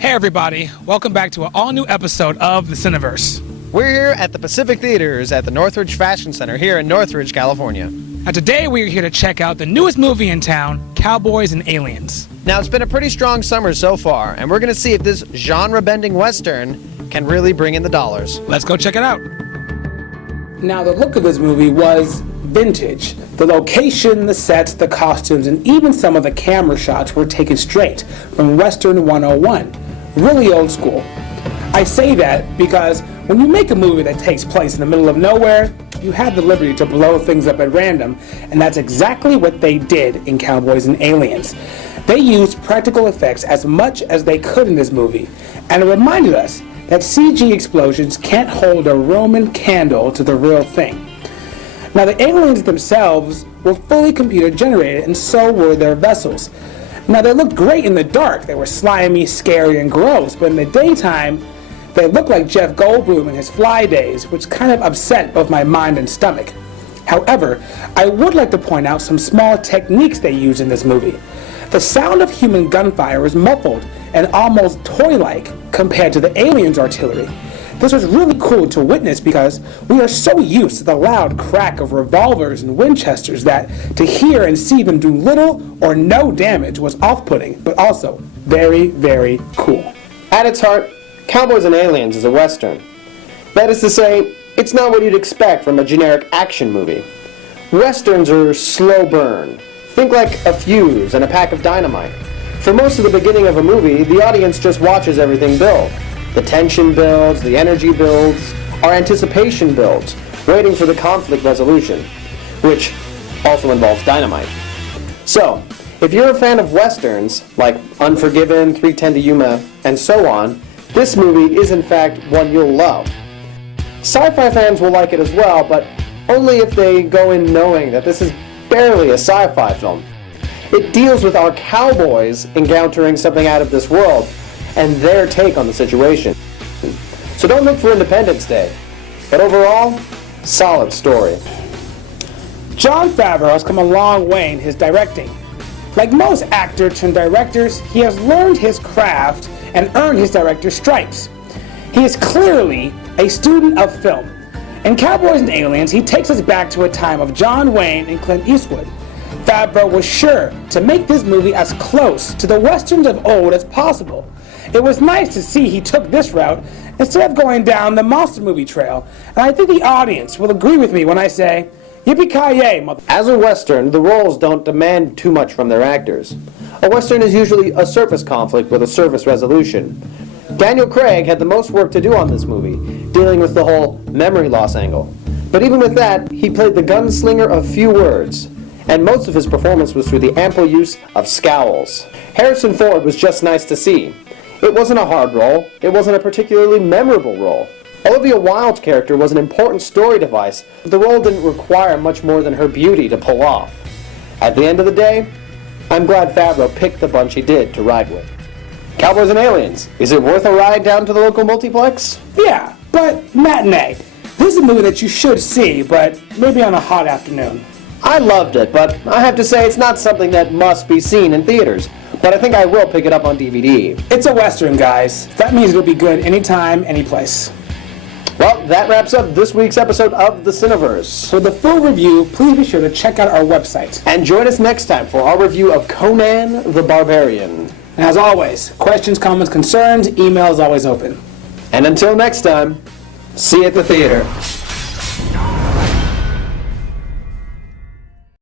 Hey everybody, welcome back to an all-new episode of The Cineverse. We're here at the Pacific Theaters at the Northridge Fashion Center here in Northridge, California. And today we're here to check out the newest movie in town, Cowboys and Aliens. Now, it's been a pretty strong summer so far, and we're going to see if this genre-bending Western can really bring in the dollars. Let's go check it out. Now, the look of this movie was vintage. The location, the sets, the costumes, and even some of the camera shots were taken straight from Western 101. Really old school. I say that because when you make a movie that takes place in the middle of nowhere, you have the liberty to blow things up at random, and that's exactly what they did in Cowboys and Aliens. They used practical effects as much as they could in this movie, and it reminded us that CG explosions can't hold a Roman candle to the real thing. Now, the aliens themselves were fully computer generated, and so were their vessels. Now, they looked great in the dark. They were slimy, scary, and gross, but in the daytime, they looked like Jeff Goldblum in his Fly days, which kind of upset both my mind and stomach. However, I would like to point out some small techniques they used in this movie. The sound of human gunfire was muffled and almost toy-like compared to the aliens' artillery. This was really cool to witness because we are so used to the loud crack of revolvers and Winchesters that to hear and see them do little or no damage was off-putting, but also very, very cool. At its heart, Cowboys and Aliens is a Western. That is to say, it's not what you'd expect from a generic action movie. Westerns are slow burn. Think like a fuse and a pack of dynamite. For most of the beginning of a movie, the audience just watches everything build. The tension builds, the energy builds, our anticipation builds, waiting for the conflict resolution, which also involves dynamite. So, if you're a fan of Westerns, like Unforgiven, 3:10 to Yuma, and so on, this movie is in fact one you'll love. Sci-fi fans will like it as well, but only if they go in knowing that this is barely a sci-fi film. It deals with our cowboys encountering something out of this world, and their take on the situation. So don't look for Independence Day. But overall, solid story. Jon Favreau has come a long way in his directing. Like most actors and directors, he has learned his craft and earned his director's stripes. He is clearly a student of film. In Cowboys and Aliens, he takes us back to a time of John Wayne and Clint Eastwood. Favreau was sure to make this movie as close to the westerns of old as possible. It was nice to see he took this route instead of going down the monster movie trail, and I think the audience will agree with me when I say, yippee-ki-yay, mother... As a Western, the roles don't demand too much from their actors. A Western is usually a surface conflict with a surface resolution. Daniel Craig had the most work to do on this movie, dealing with the whole memory loss angle. But even with that, he played the gunslinger of few words, and most of his performance was through the ample use of scowls. Harrison Ford was just nice to see. It wasn't a hard role, it wasn't a particularly memorable role. Olivia Wilde's character was an important story device, but the role didn't require much more than her beauty to pull off. At the end of the day, I'm glad Favreau picked the bunch he did to ride with. Cowboys and Aliens, is it worth a ride down to the local multiplex? Yeah, but matinee. This is a movie that you should see, but maybe on a hot afternoon. I loved it, but I have to say it's not something that must be seen in theaters. But I think I will pick it up on DVD. It's a Western, guys. That means it'll be good anytime, anyplace. Well, that wraps up this week's episode of The Cineverse. For the full review, please be sure to check out our website. And join us next time for our review of Conan the Barbarian. And as always, questions, comments, concerns, email is always open. And until next time, see you at the theater.